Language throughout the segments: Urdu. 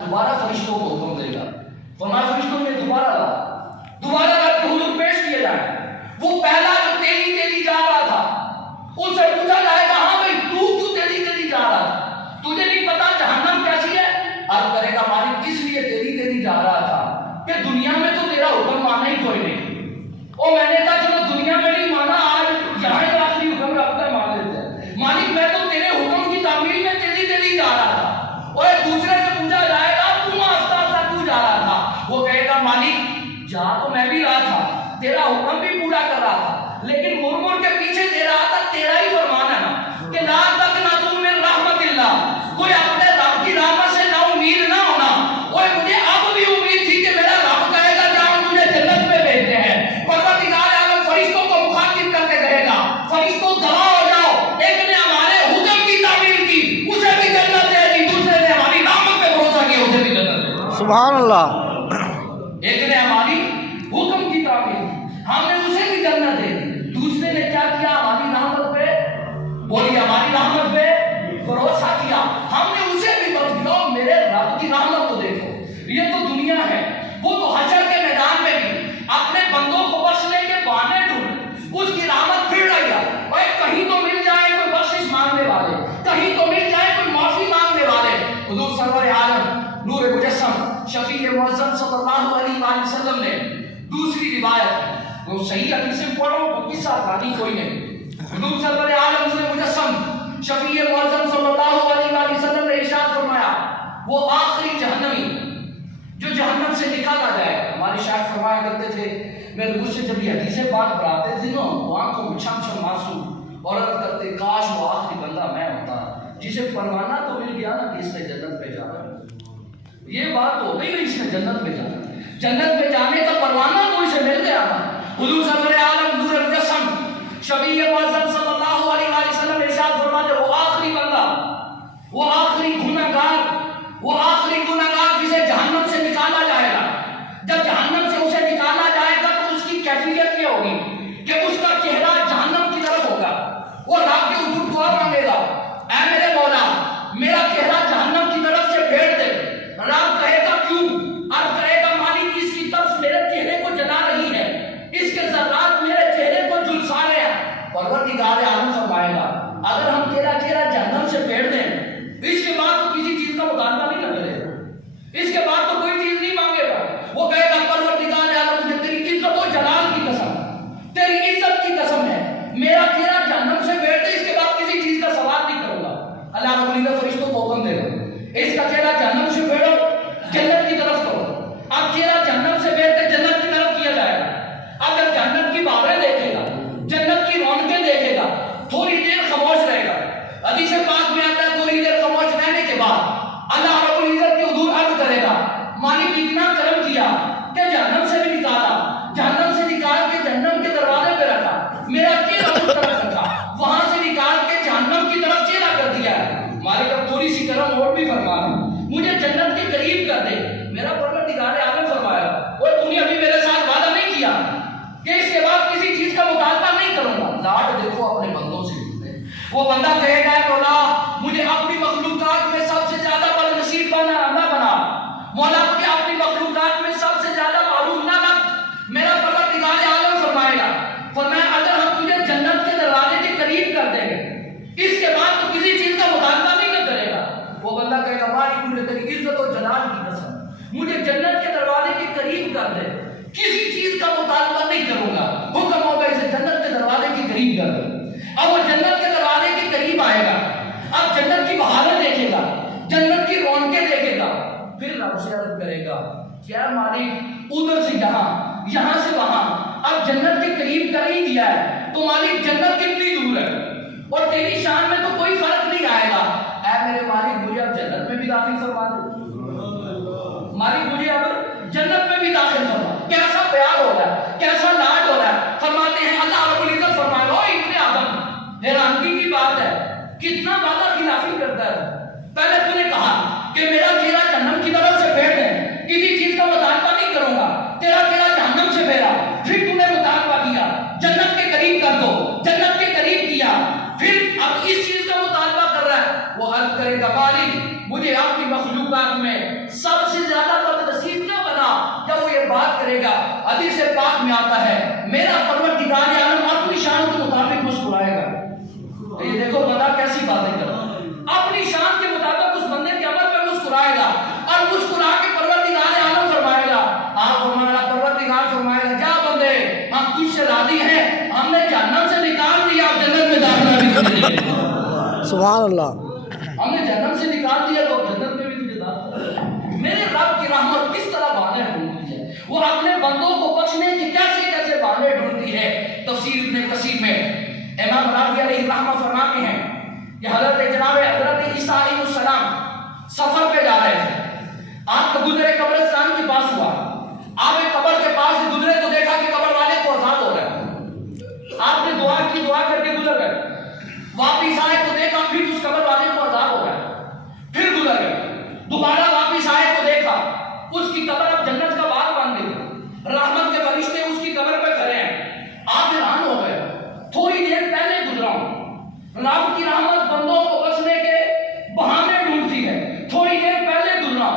دوبارہ فرشتوں کو حکم دے گا، فرمایا فرشتوں نے دوبارہ لا کے حضور پیش کیے جائیں۔ وہ پہلا جو تیزی تیزی جا رہا تھا اس سے پوچھا جائے گا ہاں بھائی تو کیوں تیزی تیزی جا رہا تھا، تجھے نہیں پتا جہنم کیسی ہے؟ عرض کرے گا مالک اس لیے تیزی تیزی جا رہا تھا کہ دنیا میں تو تیرا حکم مانا ہی کوئی نہیں، اور میں نے کہا چلو دنیا میں نہیں مانا، آج یہاں آخری حکم رب کا مان لیتے ہیں۔ مالک میں تو تیرے حکم کی تعمیل میں تیزی تیزی جا رہا تھا، اور ایک دوسرے سے پوچھا جائے گا تم آہستہ آہستہ کیوں جا رہا تھا؟ وہ کہے گا مالک جا تو میں بھی رہا تھا، تیرا حکم بھی پورا کر رہا تھا، لیکن مڑ مڑ کے پیچھے دے رہا تھا تیرا ہی فرمان ہے نا کہ لا تقنطوا من رحمت اللہ، کوئی اپنے رب کی رحمت سے نا امید نہ ہونا۔ اور مجھے اب بھی امید تھی کہ میرا رب کہے گا جاؤ تجھے جنت میں بھیجتے ہیں، پروردگار عالم فرشتوں کو مخاطب کر کے کہے گا فرشتوں گواہ ہو جاؤ، ایک نے ہمارے حکم کی تعمیل کی اسے بھی جنت دے دی، دوسرے نے ہماری رحمت پہ بھروسہ کیا اسے بھی جنت دے دی۔ سبحان اللہ۔ ایک نے ہماری حکم کی تعمیل کی ہم نے اسے بھی جنت دے دی، دوسرے نے کیا کیا ہماری رحمت پہ بولی ہماری رحمت پہ بھروسہ کیا، ہم نے اسے بھی بخش دیا۔ میرے رب کی رحمت کو دیکھو، یہ تو دنیا ہے، وہ تو حشر کے میدان میں بھی اپنے بندوں کو بخشنے کے بہانے ڈھونڈ اس کی رحمت پھر رہی ہے، اور کہیں تو مل جائے کوئی بخشش مانگنے والے، کہیں تو مل جائے کوئی معافی مانگنے والے۔ حضور سرور عالم نور مجسم شفیع معظم صلی اللہ علیہ وآلہ وسلم نے دوسری روایت، وہ صحیح حدیث میں پڑھو وہ قصہ کہانی کوئی نہیں، حضور سرور عالم نور مجسم شفیع معظم صلی اللہ علیہ وآلہ وسلم نے ارشاد فرمایا وہ آخری جہنمی جو جہنم سے نکالا جائے، ہمارے شاعر فرمایا کرتے تھے میرے مجھ سے جب یہ حدیثیں بات پڑھاتے تھے نا تو آنکھوں میں چھم چھم آنسو، اور عرض کرتے کاش وہ آخری بندہ میں ہوتا جسے پروانہ تو مل گیا نا کہ اس نے جنت پہ جانا۔ یہ بات ہو گئی اس نے جنت پہ جانا، جنت پہ جانے کا پروانہ تو اسے مل گیا نا۔ حضور سرور عالم نور مجسم شفیع معظم صلی اللہ علیہ وآلہ وسلم ارشاد فرماتے وہ آخری بندہ، وہ آخری گنہگار جسے جہنم سے نکالا جائے گا، جب جہنم سے اسے نکالا جائے گا تو اس کی کیفیت یہ ہوگی کہ اس کا چہرہ جہنم کی طرف ہوگا، وہ رب کے حضور دعا مانگے گا اے میرے مولا میرا چہرہ جہنم کی طرف سے پھیر دے، رب کہے گا کیوں؟ عرض کرے گا مالک اس کی طرف میرے چہرے کو جلا رہی ہے، اس کے ذرات میرے چہرے کو جھلسا رہے ہیں۔ پروردگار عالم فرمائے گا اگر ہم تیرا چہرہ جہنم سے پھیر دیں اس کے بعد تو کسی چیز کا مطالبہ نہیں نہ کرے گا، اس کے بعد تو کوئی چیز نہیں مانگے گا، وہ کہے گا پروردگار عالم مجھے تیری عزت و جلال کی قسم، تیری عزت کی قسم ہے میرا چہرہ جہنم سے پھیر دے، اس کے بعد کسی چیز کا سوال نہیں کروں گا۔ اللہ رب العزت فرشتوں کو حکم دے گا اس کا چہرہ جہنم سے پھیرو جنت کی طرف کرو۔ اب چہرہ جہنم سے پھیر کے جنت کی طرف کیا جائے گا، اب جب جنت کی بابریں دیکھے گا، جنت کی رونقیں دیکھے گا، تھوڑی دیر خاموش رہے گا۔ حدیث پاک میں آتا ہے تھوڑی دیر خاموش رہنے کے بعد اللہ رب العزت کے حضور عرض کرے گا مالک اتنا کرم کیا کہ جہنم سے بھی نکالا، جہنم سے نکال کے جہنم کے دروازے پہ رکھا، میرا چہرہ اس طرف رکھا، وہاں سے نکال کے جہنم کی طرف چہرہ کر دیا ہے۔ مالک اب تھوڑی سی کرم اور بھی فرما مجھے جنت کے قریب کر دے۔ میرا پروردگار عالم فرمایا اور تو نے ابھی میرے ساتھ وعدہ نہیں کیا کہ اس کے بعد کسی چیز کا مطالبہ نہیں کروں گا۔ لاڈ دیکھو اپنے بندوں سے، وہ بندہ کہے گا مولا مجھے اپنی مخلوقات میں سب سے زیادہ بد نصیب بنا، مولا مجھے اپنی مخلوقات میں سب سے زیادہ معروف نہ رکھ۔ میرا پروردگار عالم فرمائے گا فرمایا اگر ہم تجھے جنت کے دروازے کے قریب کر دیں گے اس کے بعد تو کسی چیز کا مطالبہ نہیں نہ کرے گا۔ وہ بندہ کہے گا مالک مجھے تیری عزت و جلال کی قسم مجھے جنت کے دروازے کے قریب کر دے، کسی چیز کا مطالبہ نہیں کروں گا۔ حکم ہوگا اسے جنت کے دروازے کے قریب کر دے۔ اب وہ جنت کے دروازے کے قریب آئے گا، اب جنت کی بہاریں دیکھے گا، جنت کی رونقیں دیکھے گا، پھر رب سے عرض کرے گا کیا مالک ادھر سے یہاں سے وہاں اب جنت کے قریب کر ہی دیا ہے تو مالک جنت کتنی دور ہے اور تیری شان میں تو کوئی فرق نہیں آئے گا، اے میرے مالک مجھے اب جنت میں بھی داخل فرما دے، مالک مجھے اب جنت میں بھی داخل فرما۔ کیسا پیار ہو رہا ہے، کیسا لاڈ ہو رہا ہے۔ فرماتے ہیں اللہ رب العزت فرمائے او ابن آدم حیرانگی کی بات ہے کتنا وعدہ خلافی کرتا ہے، پہلے تو نے کہا کہ میرا چہرہ جہنم کی طرف سے پھیر دے، کسی چیز کا مطالبہ نہیں کروں گا، تیرا چہرہ جہنم سے پھیرا، پھر تو نے مطالبہ کیا جنت کے قریب کر دو، جنت کے قریب کیا، پھر اب اس چیز کا مطالبہ کر رہا ہے۔ وہ عرض کرے گا مالک مجھے آپ کی مخلوقات میں سب حدیث پاک میں آتا ہے میرا پروردگار عالم اپنی شان کے مطابق مسکرائے گا. یہ دیکھو بندہ کیسی باتیں کر رہا ہے. اپنی شان کے مطابق اس بندے کے عمل پہ مسکرائے گا اور مسکرا کے پروردگار عالم فرمائے گا. آپ ہمارا پروردگار فرمائے گا کیا بندے ہم تجھ سے راضی ہیں, ہم نے جہنم سے نکال دیا اب جنت میں داخلہ بھی تجھے دے دیا. سبحان اللہ. ہم نے جہنم سے نکال دیا تو جنت میں بھی تجھے داخلہ. میرے رب کی رحمت کس طرح بہانے ڈھونڈتی ہے, وہ اپنے بندوں کو بخشنے کی کیسے کیسے بہانے ڈھونڈتی ہے. تفسیر ابن کثیر میں امام راضی علیہ الرحمہ فرماتے ہیں کہ حضرت عیسیٰ علیہ السلام سفر پہ جا رہے تھے. آپ کا گزرے قبرستان کے پاس ہوا, آپ ایک قبر کے پاس سے گزرے تو دیکھا کہ قبر والے کو عذاب ہو رہا ہے. آپ نے دعا کی, دعا کر کے گزر گئے. واپس آئے تو دیکھا پھر اس قبر والے کو عذاب ہو رہا ہے. پھر گزر گئے, دوبارہ واپس آئے تو دیکھا اس کی قبر اب جنت کا باغ بن گئی, رحمت کے فرشتے اس کی قبر پہ کھڑے ہیں. آپ حیران ہو گئے. تھوڑی دیر پہلے گزرا ہوں, رب کی رحمت بندوں کو بچنے کے بہانے ڈھونڈتی ہے. تھوڑی دیر پہلے گزرا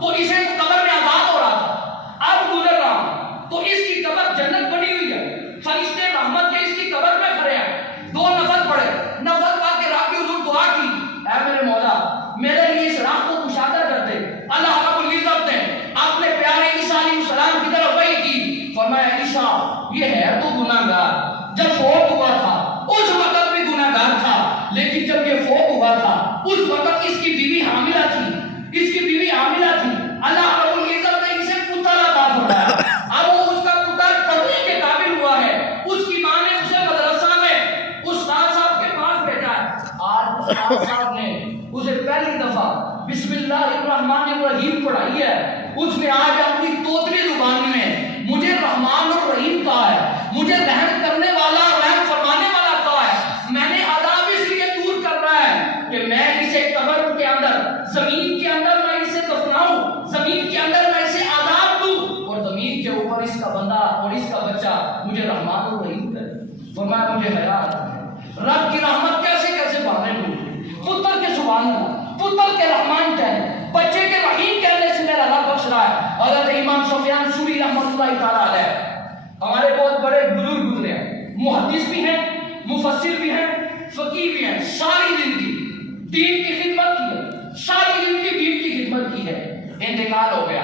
تو اسے قبر میں عذاب ہو رہا تھا, اب گزر رہا ہوں تو اس کی قبر جنت بنی ہوئی ہے. فرشتے رحمت کے اس کی قبر پہ کھڑے ہیں. دو نفل پڑھے, نفل پڑھ کے رب کی حضور دعا کی, اے میرے مولا میرے لیے اس راہ کو کشادہ کر دے. اللہ رب العزت نے اپنے پیارے عیسیٰ علیہ السلام کی طرف وحی کی, فرمایا عیسیٰ یہ ہے تو گناہگار, جب فوت ہوا تھا اس وقت بھی گناہگار تھا, لیکن جب یہ فوت ہوا تھا اس وقت اس کی بیوی حاملہ تھی, اس کی بیوی حاملہ تھی. اللہ رب العزت نے اسے پتر عطا فرمایا. اب وہ اس کا پتر پڑھنے کے قابل ہوا ہے. اس کی ماں نے اسے مدرسہ میں استاد صاحب کے پاس بھیجا ہے. آج استاد صاحب نے اسے پہلی دفعہ بسم اللہ الرحمن الرحیم پڑھائی ہے. اس نے آج اپنی توتلی زبان میں مجھے رحمان اور رحیم کہا ہے, مجھے رحم کرنے والا اور رحم فرمانے والا کہا ہے. میں نے عذاب اس لیے دور کر رہا ہے کہ میں اسے قبر کے اندر, زمین کے اندر میں اسے دفناؤں, زمین کے اندر میں اسے عذاب دوں, اور زمین کے اوپر اس کا بندہ اور اس کا بچہ مجھے رحمان اور رحیم کرے. فرمایا مجھے حیرت ہے رب کی رحمت کیسے کیسے بہانے ڈھونڈتی. پتر کے سبحان اللہ, پتر کے رحمان کہنے, بچے کے رحیم کہنے سے میرا رب بخش رہا ہے. حضرت امام سفیان ثوری رحمۃ اللہ تعالیٰ علیہ ہمارے بہت بڑے بزرگ گزرے ہیں, محدث بھی ہیں, مفسر بھی ہیں, فقیہ بھی ہیں. ساری زندگی دین کی خدمت کی ہے, ساری زندگی دین کی خدمت کی ہے. انتقال ہو گیا.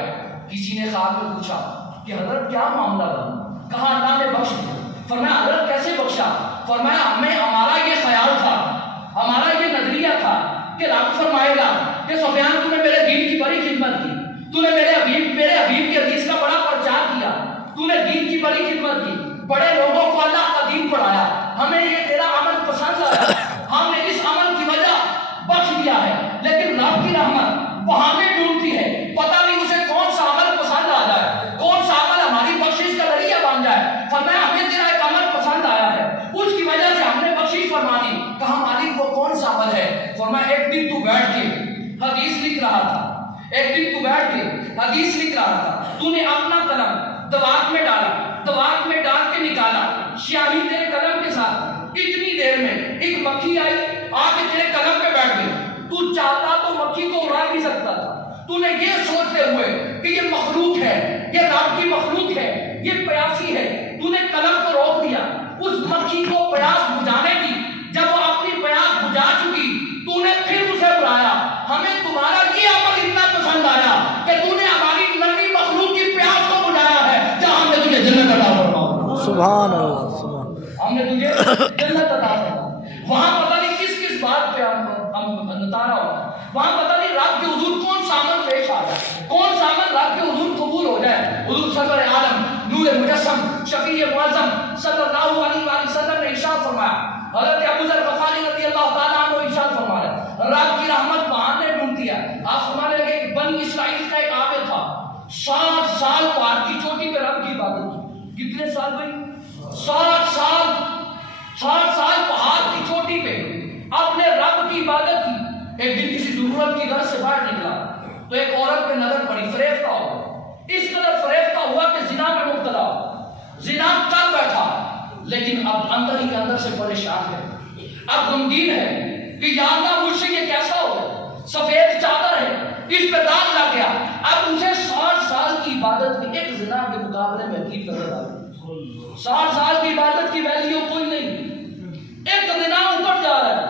کسی نے خواب میں پوچھا کہ حضرت کیا معاملہ بنا, کہا اللہ نے بخش دیا. فرمایا حضرت کیسے بخشا؟ فرمایا ہمارا یہ خیال تھا, ہمارا یہ نظریہ تھا کہ رب فرمائے گا کہ سفیان تو نے میرے دین کی بڑی خدمت کی, تو نے میرے حبیب کی حدیث کا بڑا پرچار کیا, تو نے دین کی بڑی خدمت کی, بڑے لوگوں کو اللہ کا دین پڑھایا, ہمیں یہ تیرا عمل پسند آیا, ہم نے اس عمل کی وجہ بخش دیا ہے. لیکن رب کی رحمت بہانے ڈھونڈتی ہے, پتہ نہیں اسے کون سا عمل پسند آ جائے, کون سا عمل ہماری بخشش کا ذریعہ بن جائے. فرمایا ہمیں تیرا ایک عمل پسند آیا ہے, اس کی وجہ سے ہم نے بخشش فرما دی. کہا مالک وہ کون سا عمل ہے؟ فرمایا ایک دن تو بیٹھ کے حدیث لکھ رہا تھا, ایک دن تو بیٹھ کے حدیث لکھ رہا تھا, تو نے اپنا قلم دوات میں ڈالا, دوات میں ڈال کے نکالا, سیاہی تیرے قلم کے ساتھ, اتنی دیر میں ایک مکھی آئی آ کے تیرے قلم پہ بیٹھ گئی. تو چاہتا تو مکھی کو اڑا نہیں سکتا تھا, تو نے یہ سوچتے ہوئے کہ یہ مخلوق ہے, یہ رب کی مخلوق ہے, یہ پیاسی ہے, تو نے قلم کو روک دیا. اس مکھی کو پیاس بجھانے کی, جب وہ اپنی پیاس بجھا چکی تو نے پھر اسے بلایا. ہمیں تمہارا یہ عمل اتنا پسند آیا کہ تو نے ہماری ننھی مخلوق کی پیاس کو بجھایا ہے, جہاں ہم نے تجھے جنت عطا فرمائی. سبحان اللہ, سبحان, ہم نے تجھے جنت عطا فرمائی. وہاں پتہ نہیں کس کس بات پہ ہم نتارا ہوتا ہے, وہاں پتہ نہیں رب کے حضور کون سا عمل پیش آ جائے, کون سا عمل رب کے حضور قبول ہو جائے. حضور سرور عالم نور مجسم شفیع معظم صلی اللہ علیہ وآلہ وسلم نے ارشاد فرمایا, حضرت ابو ذر غفاری رضی اللہ تعالیٰ عنہ ارشاد فرما رہے ہیں رب کی رحمت بہانے ڈھونڈتی ہے. آپ فرمانے لگے کہ بنی اسرائیل کا ایک عابد تھا, 60 سال پہاڑ کی چوٹی پہ رب کی عبادت کی. کتنے سال بھائی؟ 60 سال پہاڑ کی چوٹی پہ اپنے رب کی عبادت کی. ایک دن کسی ضرورت کی گھر سے باہر نکلا تو ایک عورت پہ نظر پڑی, فریفتہ ہو گیا. اس قدر فریفتہ ہوا کہ زنا میں مبتلا ہوا, زنا کر بیٹھا, لیکن اب اندر ہی اندر سے پریشان ہے, اب غمگین ہے کہ یا اللہ مجھ سے یہ کیسا ہو گیا. سفید چادر ہے, اس پہ داغ لگ گیا. اب اسے 60 سال کی عبادت میں ایک زنا کے مقابلے میں عجیب نظر آ رہی 60 سال کی عبادت کی ویلیو کوئی نہیں، ایک زنا اوپر جا رہا ہے،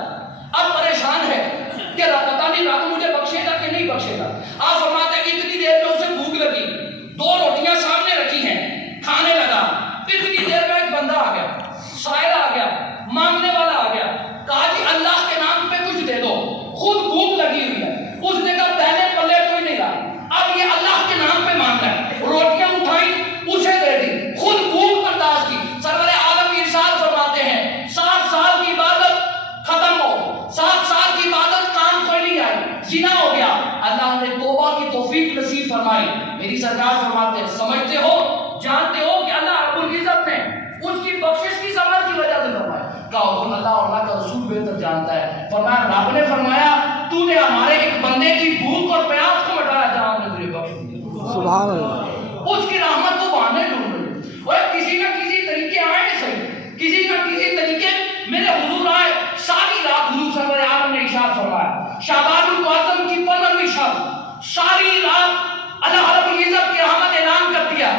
اب پریشان ہے کہ پتہ نہیں رب مجھے بخشے گا کہ نہیں بخشے گا۔ آپ فرماتے ہیں کہ اتنی دیر میں اسے بھوک لگی، 2 روٹیاں سامنے رکھی ہیں، کھانے لگا، اتنی دیر میں ایک بندہ آ گیا، سائل آ گیا، مانگنے والا آ گیا، کہا جی اللہ کے نام پہ کچھ دے دو، خود بھوک لگی ہوئی ہے۔ اس نے کہا پہلے پلے کوئی نہیں رہا، اب یہ اللہ کے نام پہ مانگتا ہے، روٹیاں اٹھائی اسے دے دی، خود بھوک برداشت کی۔ سرور عالم ارشاد فرماتے ہیں 60 سال کی عبادت ختم ہو، 60 سال کی عبادت کام کوئی نہیں آئی، زنا ہو گیا، اللہ نے توبہ کی توفیق نصیب فرمائی۔ میری سرکار فرماتے ہیں سمجھتے ہو جانتے ہو کہ اللہ رب العزت نے اس کی بخشش کی عمل کی وجہ سے فرمایا؟ کہا اللہ اور اللہ کا رسول بہتر جانتا ہے۔ فرمایا رب نے فرمایا تو نے ہمارے ایک بندے کی بھوک اور پیاس کو مٹایا جہاں نے تجھے بخش دیا۔ سبحان اللہ، اس کی رحمت تو بہانے ڈھونڈ رہی، اور کسی نہ کسی طریقے آئے صحیح، کسی نہ کسی طریقے میرے حضور آئے۔ ساری رات حضور صلی اللہ علیہ وسلم نے ارشاد فرمایا شعبان المعظم کی 15ویں شب، ساری رات اللہ رب العزت کی رحمت اعلان کر دیا۔